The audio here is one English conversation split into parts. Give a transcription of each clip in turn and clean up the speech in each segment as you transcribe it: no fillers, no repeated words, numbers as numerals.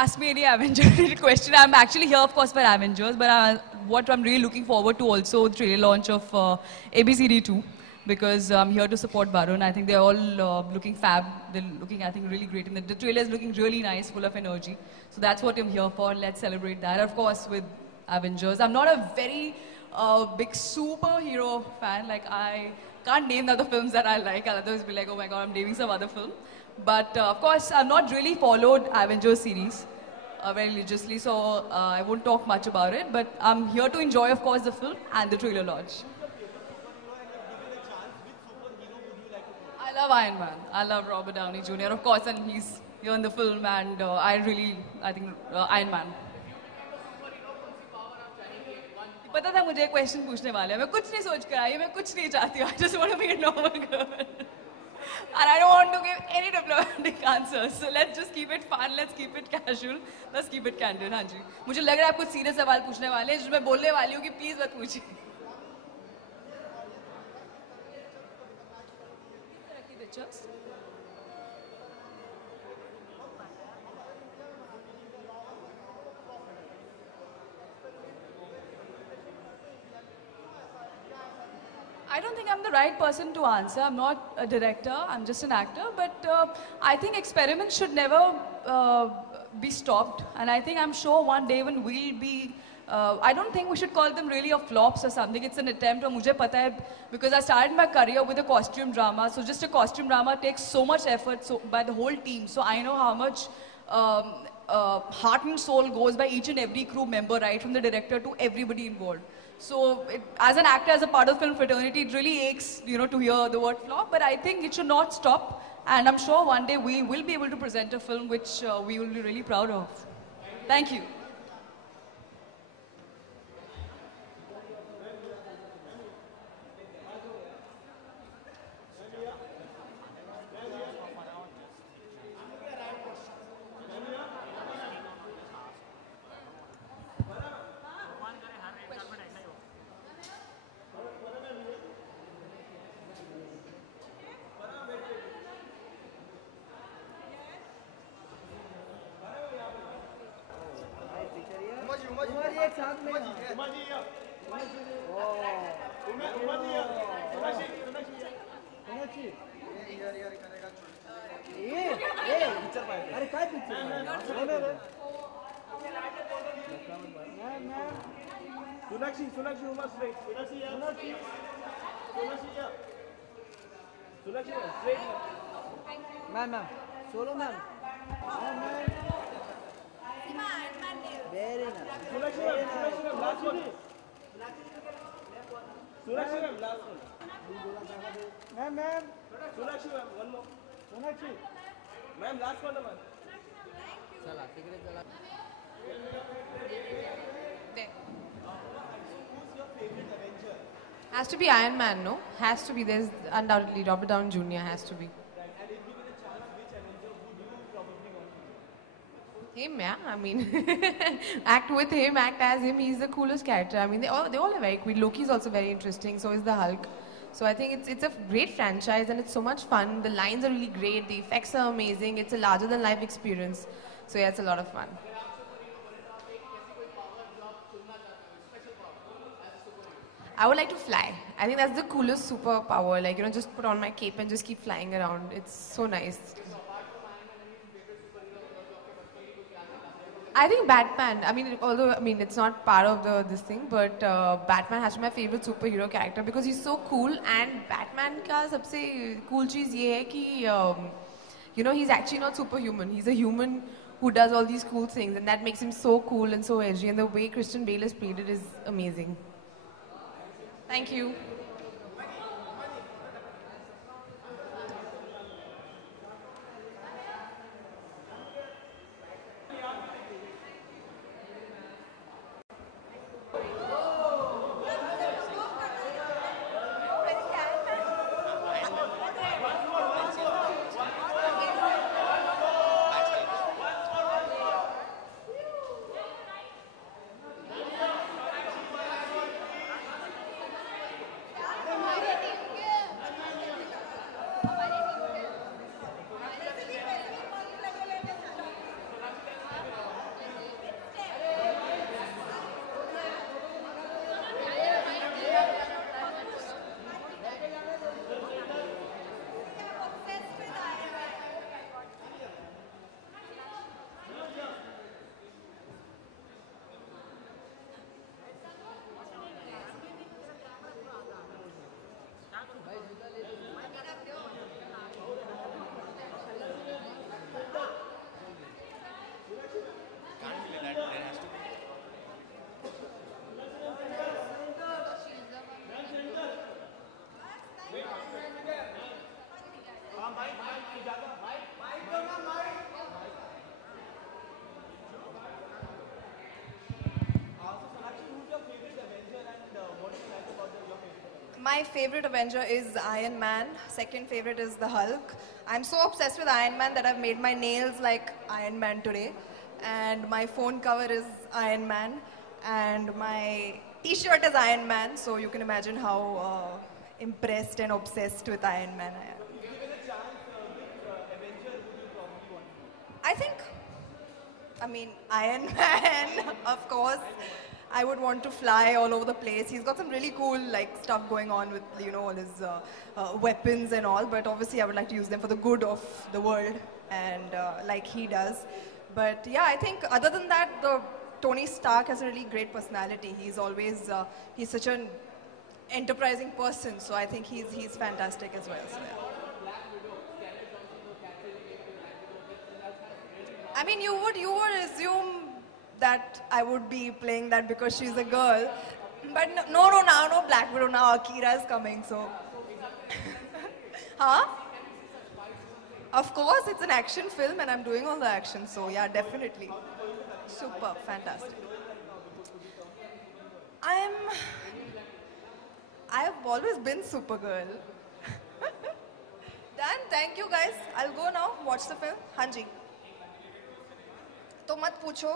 Ask me any Avengers question. I'm actually here, of course, for Avengers, but what I'm really looking forward to also the trailer launch of ABCD 2, because I'm here to support Varun. I think they're all looking fab. They're looking, I think, really great. And the trailer is looking really nice, full of energy. So that's what I'm here for. Let's celebrate that. Of course, with Avengers. I'm not a very big superhero fan. Like, I can't name the other films that I like. I'll otherwise be like, oh my God, I'm naming some other film. But of course, I've not really followed Avengers series very religiously, so I won't talk much about it. But I'm here to enjoy, of course, the film and the trailer launch. I love Iron Man. I love Robert Downey Jr. Of course, and he's here in the film, and I think Iron Man. पता था मुझे एक question पूछने वाले हैं मैं कुछ नहीं सोच कर आई मैं कुछ नहीं चाहती I just want to be a normal girl and I don't want to give any diplomatic answers so let's just keep it fun let's keep it casual let's keep it candid हाँ जी मुझे लग रहा है आप कुछ serious सवाल पूछने वाले हैं जो मैं बोलने वाली हूँ कि प्लीज मत पूछिए I don't think I'm the right person to answer. I'm not a director. I'm just an actor. But I think experiments should never be stopped. And I think I'm sure one day when we'll be, I don't think we should call them really a flops or something. It's an attempt. Or mujhe pata hai, because I started my career with a costume drama. So just a costume drama takes so much effort by the whole team. So I know how much heart and soul goes by each and every crew member, right from the director to everybody involved. So, as an actor, as a part of film fraternity, it really aches, to hear the word flop. But I think it should not stop. And I'm sure one day we will be able to present a film which we will be really proud of. Thank you. Ma'am, solo ma'am. Very nice. Last one. Sunakshi ma'am, last one. Ma'am. Sunakshi ma'am, one more. Sunakshi. Ma'am, last one, ma'am. Chala, cigarette chala. There. Who's your favorite Avenger? Has to be Iron Man, no? Has to be. There's undoubtedly Robert Downey Jr. has to be. And if given a chance, which Avenger would you probably want to be? Him, yeah. I mean, act with him, act as him. He's the coolest character. I mean, they all are very cool. Loki's also very interesting. So is the Hulk. So I think it's a great franchise and it's so much fun. The lines are really great. The effects are amazing. It's a larger than life experience. So yeah, it's a lot of fun. I would like to fly. I think that's the coolest superpower. Like, just put on my cape and just keep flying around. It's so nice. I think Batman. I mean, although it's not part of this thing, but Batman has to be my favorite superhero character because he's so cool. And Batman का सबसे cool चीज़ ये है कि he's actually not superhuman. He's a human who does all these cool things, and that makes him so cool and so edgy. And the way Christian Bale has played it is amazing. Thank you. My favorite Avenger is Iron Man. Second favorite is the Hulk. I'm so obsessed with Iron Man that I've made my nails like Iron Man today. And my phone cover is Iron Man. And my t-shirt is Iron Man. So you can imagine how impressed and obsessed with Iron Man I am. I mean, Iron Man, of course. I would want to fly all over the place. He's got some really cool stuff going on with all his weapons and all. But obviously, I would like to use them for the good of the world, and like he does. But yeah, I think other than that, Tony Stark has a really great personality. He's always he's such an enterprising person. So I think he's fantastic as well. So, yeah. I mean, you would assume that I would be playing that because she's a girl. But no Black Widow now. Akira is coming, so. Huh? Of course, it's an action film and I'm doing all the action, so yeah, definitely. Super, fantastic. I have always been Supergirl. Done, thank you guys. I'll go now, watch the film. Hanji. तो मत पूछो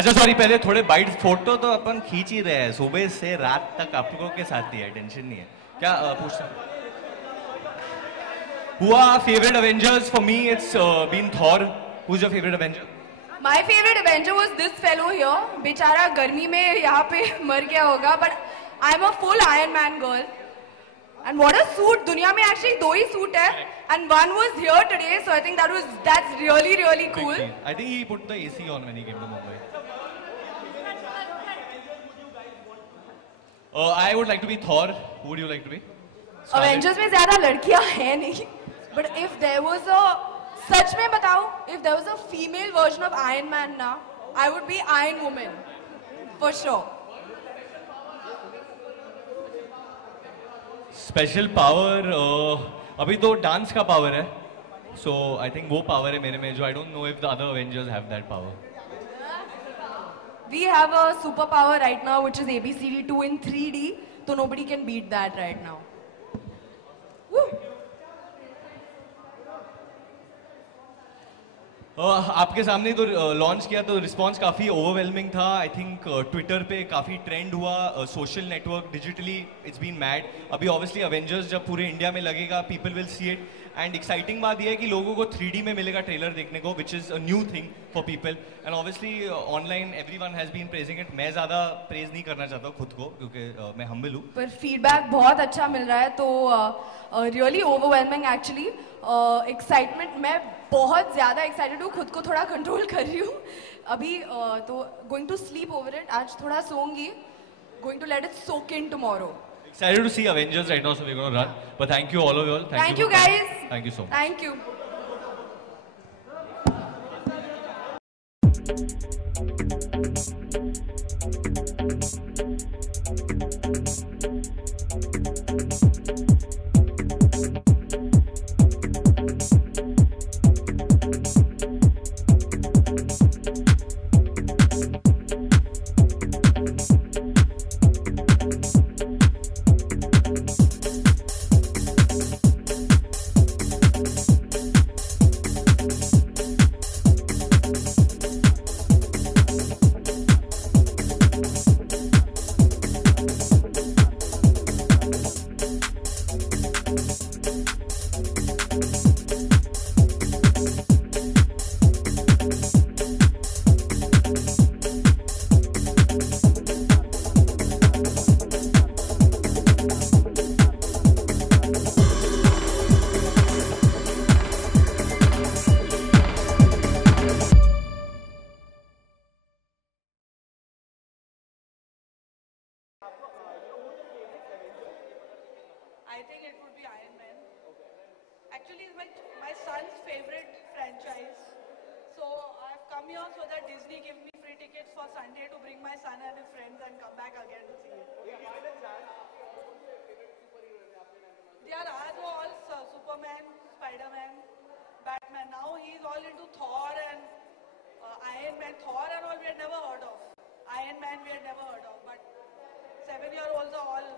अच्छा sorry, पहले थोड़े bite photo तो अपन खींच ही रहे हैं सुबह से रात तक, आपको के साथ ही है, टेंशन नहीं है। क्या पूछना? हुआ favourite Avengers? For me it's been Thor. Who is your favourite Avenger? My favorite Avenger was this fellow here. बेचारा गर्मी में यहाँ पे मर गया होगा, but I'm a full Iron Man girl. And what a suit! दुनिया में actually 2 ही सूट है, and one was here today, so I think that's really cool. I think he put the AC on when he came to Mumbai. I would like to be Thor. Who would you like to be? Avengers में ज्यादा लड़कियां हैं नहीं, but if there was a, सच में बताओ, if there was a female version of Iron Man ना, I would be Iron Woman, for sure. Special power अभी तो डांस का पावर है, सो आई थिंक वो पावर है मेरे में, जो I don't know if the other Avengers have that power. We have a superpower right now, which is ABCD 2 in 3D, so nobody can beat that right now. Woo. आपके सामने तो launch किया तो response काफ़ी overwhelming था। I think Twitter पे काफ़ी trend हुआ, social network digitally it's been mad. अभी ऑब्वियसली अवेंजर्स जब पूरे इंडिया में लगेगा, people will see it, and exciting बात यह है कि लोगों को 3D में मिलेगा ट्रेलर देखने को, which is a new thing for people, and obviously online everyone has been praising it. मैं ज़्यादा प्रेज नहीं करना चाहता खुद को, क्योंकि मैं हम्बल हूँ, पर फीडबैक बहुत अच्छा मिल रहा है, तो रियली ओवरवेलमिंग एक्चुअली। एक्साइटमेंट, मैं बहुत ज़्यादा एक्साइटेड हूँ, खुद को थोड़ा कंट्रोल कर रही हूँ अभी, तो going to sleep over it, आज थोड़ा सोऊंगी, going to let it soak in tomorrow. excited to see Avengers right now, so we're going to run, but thank you all of you all. Thank you guys. Thank you so much. Thank you. I think it would be Iron Man. Actually, it's my son's favorite franchise. So I've come here so that Disney give me free tickets for Sunday to bring my son and his friends and come back again to see it. They are all Superman, Spider-Man, Batman. Now he's all into Thor and Iron Man. Thor and all we had never heard of. Iron Man we had never heard of. But 7-year-olds are all...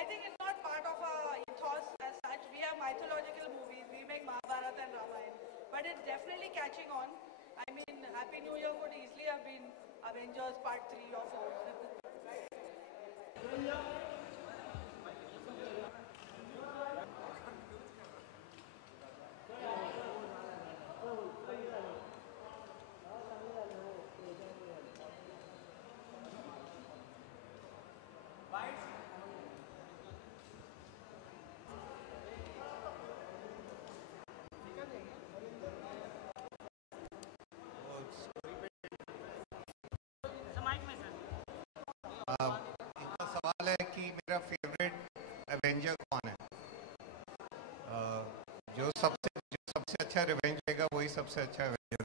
I think it's not part of our ethos as such. We have mythological movies. We make Mahabharata and Ramayana. But it's definitely catching on. I mean, Happy New Year could easily have been Avengers Part 3 or 4. इनका सवाल है कि मेरा favourite Avenger कौन है? जो सबसे अच्छा रिवेंज देगा वही सबसे अच्छा एवेंजर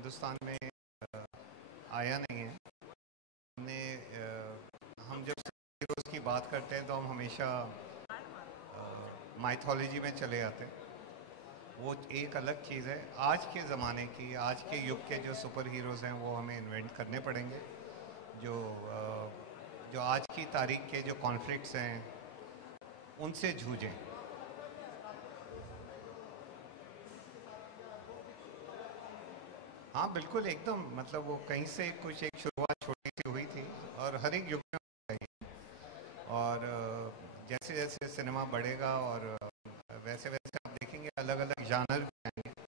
हिंदुस्तान में आया नहीं है। हमने हम जब हीरोज़ की बात करते हैं तो हम हमेशा माइथोलॉजी में चले जाते हैं। वो एक अलग चीज़ है। आज के ज़माने की, आज के युग के जो सुपर हीरोज़ हैं वो हमें इन्वेंट करने पड़ेंगे। जो आज की तारीख के जो कॉन्फ्लिक्ट्स हैं उनसे जूझें। हाँ बिल्कुल, एकदम, मतलब वो कहीं से कुछ एक शुरुआत छोटी सी हुई थी और हर एक युग में होता है। और जैसे जैसे सिनेमा बढ़ेगा और वैसे वैसे आप देखेंगे अलग अलग जानर भी आएंगे।